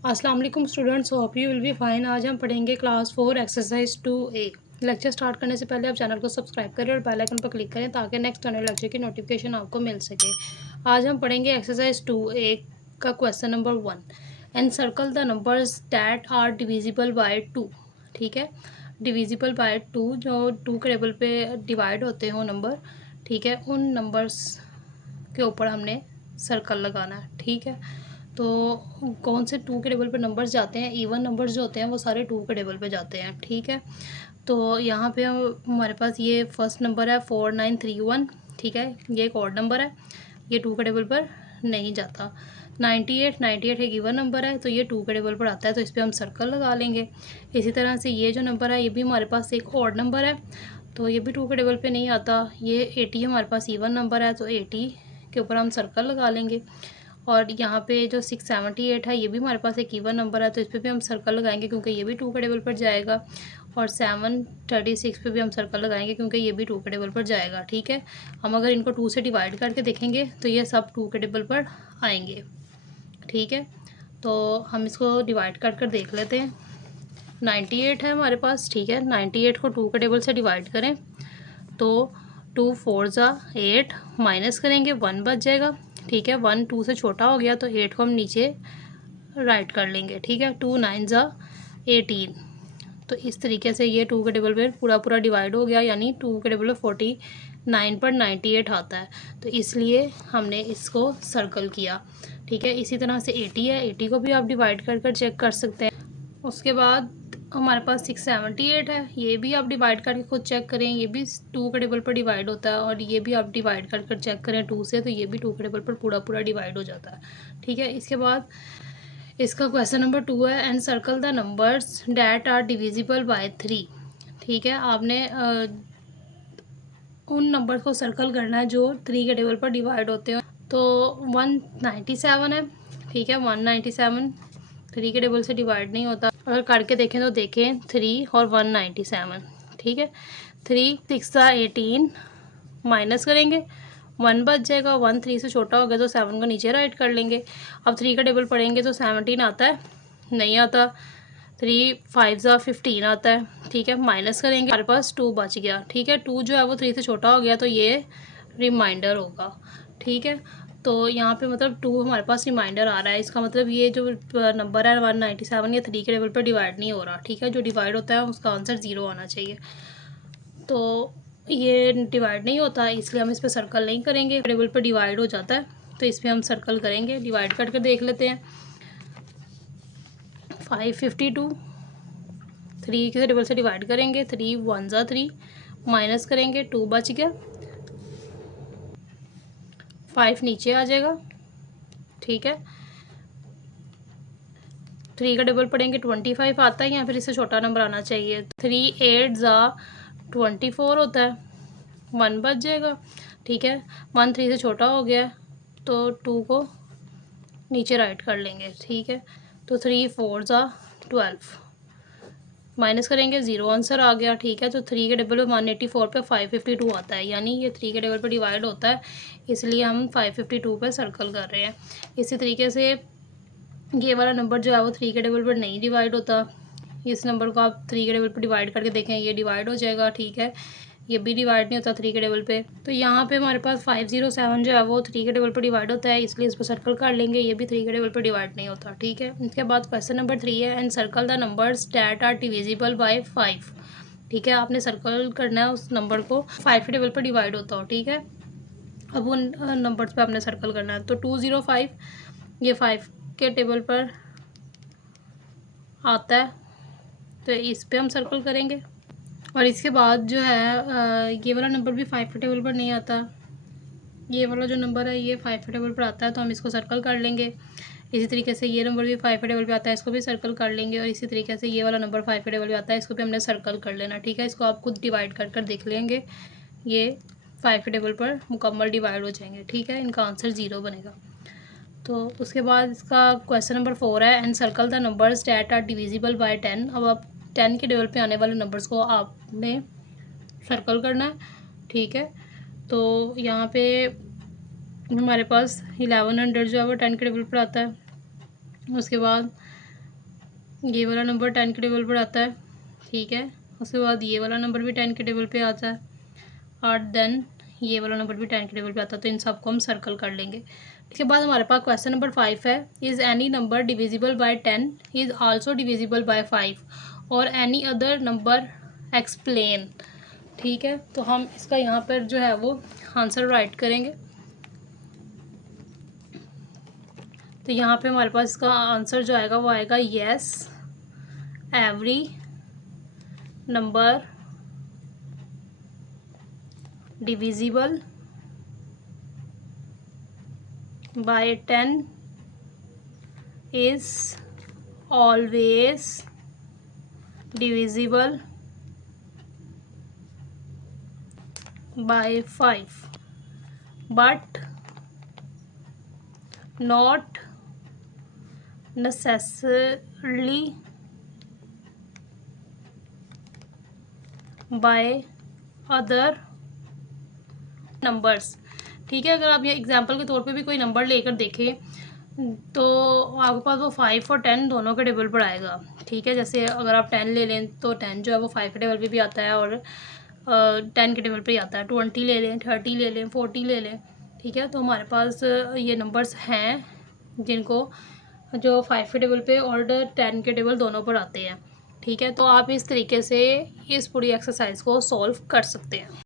अस्सलाम वालेकुम students, hope you will be fine. आज हम पढ़ेंगे class 4 exercise 2A। Lecture start करने से पहले आप चैनल को सब्सक्राइब करें और बेल आइकन पर क्लिक करें ताकि नेक्स्ट आने लेक्चर की नोटिफिकेशन आपको मिल सके। आज हम पढ़ेंगे एक्सरसाइज 2A का question number 1। And circle the numbers that are divisible by 2। ठीक है, डिविजिबल बाय 2 जो 2 के टेबल पे डिवाइड होते हो नंबर, ठीक है, उन नंबर्स के ऊपर हमने सर्कल लगाना है। ठीक है, तो कौन से 2 के टेबल पे नंबर्स जाते हैं, इवन नंबर्स जो होते हैं वो सारे 2 के टेबल पे जाते हैं। ठीक है, तो यहाँ पे हमारे पास ये फर्स्ट नंबर है 4931। ठीक है, ये एक ऑड नंबर है, ये 2 के टेबल पर नहीं जाता। 98 एक इवन नंबर है, तो ये 2 के टेबल पर आता है, तो इस पर हम सर्कल लगा लेंगे। इसी तरह से ये जो नंबर है ये भी हमारे पास एक ऑड नंबर है, तो ये भी 2 के टेबल पे नहीं आता। ये 80 हमारे पास इवन नंबर है, तो 80 के ऊपर हम सर्कल लगा लेंगे। और यहाँ पे जो 678 है ये भी हमारे पास एक इवन नंबर है, तो इस पर भी हम सर्कल लगाएंगे क्योंकि ये भी 2 के टेबल पर जाएगा। और 736 पे भी हम सर्कल लगाएंगे क्योंकि ये भी 2 के टेबल पर जाएगा। ठीक है, हम अगर इनको 2 से डिवाइड करके देखेंगे तो ये सब 2 के टेबल पर आएंगे। ठीक है, तो हम इसको डिवाइड कर देख लेते हैं। 98 है हमारे पास। ठीक है, 98 को 2 के टेबल से डिवाइड करें तो 2 4 ज़ा 8, माइनस करेंगे 1 बच जाएगा। ठीक है, 1 2 से छोटा हो गया तो 8 को हम नीचे राइट कर लेंगे। ठीक है, 2 9 ज़ा 18। तो इस तरीके से ये 2 के टेबल पे पूरा डिवाइड हो गया, यानी 2 के टेबल पे 49 पर 98 आता है, तो इसलिए हमने इसको सर्कल किया। ठीक है, इसी तरह से 80 है, 80 को भी आप डिवाइड कर चेक कर सकते हैं। उसके बाद हमारे पास 678 है, ये भी आप डिवाइड करके खुद चेक करें, ये भी 2 के टेबल पर डिवाइड होता है। और ये भी आप डिवाइड कर चेक करें 2 से, तो ये भी 2 के टेबल पर पूरा डिवाइड हो जाता है। ठीक है, इसके बाद इसका क्वेश्चन नंबर 2 है and circle the numbers that are divisible by 3। ठीक है, आपने उन नंबर को सर्कल करना है जो 3 के टेबल पर डिवाइड होते हैं। तो 197 है। ठीक है, 197 3 के टेबल से डिवाइड नहीं होता। अगर करके देखें तो देखें 3 और 197। ठीक है, 3 6 18, माइनस करेंगे 1 बच जाएगा। 1 3 से छोटा हो गया तो 7 को नीचे राइट कर लेंगे। अब 3 का टेबल पढ़ेंगे तो 17 आता है, नहीं आता। 3 5 ज़ा 15 आता है। ठीक है, माइनस करेंगे, हमारे पास 2 बच गया। ठीक है, 2 जो है वो 3 से छोटा हो गया तो ये रिमाइंडर होगा। ठीक है, तो यहाँ पे मतलब 2 हमारे पास रिमाइंडर आ रहा है, इसका मतलब ये जो नंबर है 197 ये 3 के टेबल पर डिवाइड नहीं हो रहा। ठीक है, जो डिवाइड होता है उसका आंसर 0 आना चाहिए, तो ये डिवाइड नहीं होता इसलिए हम इस पर सर्कल नहीं करेंगे। टेबल पर डिवाइड हो जाता है तो इस पर हम सर्कल करेंगे। डिवाइड करके देख लेते हैं। 552 3 के टेबल से डिवाइड करेंगे, 3 1 ज़ा 3, माइनस करेंगे 2 बच गया, 5 नीचे आ जाएगा। ठीक है, 3 का टेबल पढ़ेंगे 25 आता है या फिर इससे छोटा नंबर आना चाहिए। 3 8 ज़ा 24 होता है, 1 बच जाएगा। ठीक है, 1 3 से छोटा हो गया तो 2 को नीचे राइट कर लेंगे। ठीक है, तो 3 4 ज़ा 12, माइनस करेंगे 0 आंसर आ गया। ठीक है, तो 3 के टेबल पे 184 पे 552 आता है, यानी ये 3 के टेबल पे डिवाइड होता है, इसलिए हम 552 पे सर्कल कर रहे हैं। इसी तरीके से ये वाला नंबर जो है वो 3 के टेबल पर नहीं डिवाइड होता। इस नंबर को आप 3 के टेबल पर डिवाइड करके देखें, ये डिवाइड हो जाएगा। ठीक है, ये भी डिवाइड नहीं होता 3 के टेबल पे। तो यहाँ पे हमारे पास 507 जो है वो 3 के टेबल पर डिवाइड होता है, इसलिए इस पर सर्कल कर लेंगे। ये भी 3 के टेबल पर डिवाइड नहीं होता। ठीक है, इसके बाद क्वेश्चन नंबर 3 है and circle the numbers that are divisible by 5। ठीक है, आपने सर्कल करना है उस नंबर को 5 के टेबल पर डिवाइड होता हो। ठीक है, अब उन नंबर्स पे आपने सर्कल करना है। तो 205 ये 5 के टेबल पर आता है, तो इस पे हम सर्कल करेंगे। और इसके बाद जो है ये वाला नंबर भी 5 के टेबल पर नहीं आता, ये वाला जो नंबर है ये 5 के टेबल पर आता है, तो हम इसको सर्कल कर लेंगे। इसी तरीके से ये नंबर भी 5 के टेबल पे आता है, इसको भी सर्कल कर लेंगे। और इसी तरीके से ये वाला नंबर 5 के टेबल पे आता है, इसको भी हमने सर्कल कर लेना। ठीक है, इसको आप खुद डिवाइड कर देख लेंगे, ये 5 के टेबल पर मुकम्मल डिवाइड हो जाएंगे। ठीक है, इनका आंसर 0 बनेगा। तो उसके बाद इसका क्वेश्चन नंबर 4 है and circle the numbers that are divisible by 10। अब आप 10 के टेबल पे आने वाले नंबर्स को आपने सर्कल करना है। ठीक है, तो यहाँ पे हमारे पास 1100 जो है वो 10 के टेबल पर आता है। उसके बाद ये वाला नंबर 10 के टेबल पर आता है, ठीक है। उसके बाद ये वाला नंबर भी 10 के टेबल पे आता है, और देन ये वाला नंबर भी 10 के टेबल पे आता है। तो इन सबको हम सर्कल कर लेंगे। इसके बाद हमारे पास क्वेश्चन नंबर 5 है, is any number divisible by 10 is also divisible by 5 और एनी अदर नंबर एक्सप्लेन। ठीक है, तो हम इसका यहाँ पर जो है वो आंसर राइट करेंगे। तो यहाँ पे हमारे पास इसका आंसर जो आएगा वो आएगा yes, every number divisible by 10 is always divisible by 5 but not necessarily by other numbers। ठीक है, अगर आप ये एग्जांपल के तौर पे भी कोई नंबर लेकर देखें तो आपके पास वो 5 और 10 दोनों के टेबल पर आएगा। ठीक है, जैसे अगर आप 10 ले लें तो 10 जो है वो 5 के टेबल पे भी आता है और 10 के टेबल पे ही आता है। 20 ले लें, 30 ले लें, 40 ले लें। ठीक है, तो हमारे पास ये नंबर्स हैं जिनको जो 5 के टेबल पे और 10 के टेबल दोनों पर आते हैं। ठीक है, तो आप इस तरीके से इस पूरी एक्सरसाइज को सॉल्व कर सकते हैं।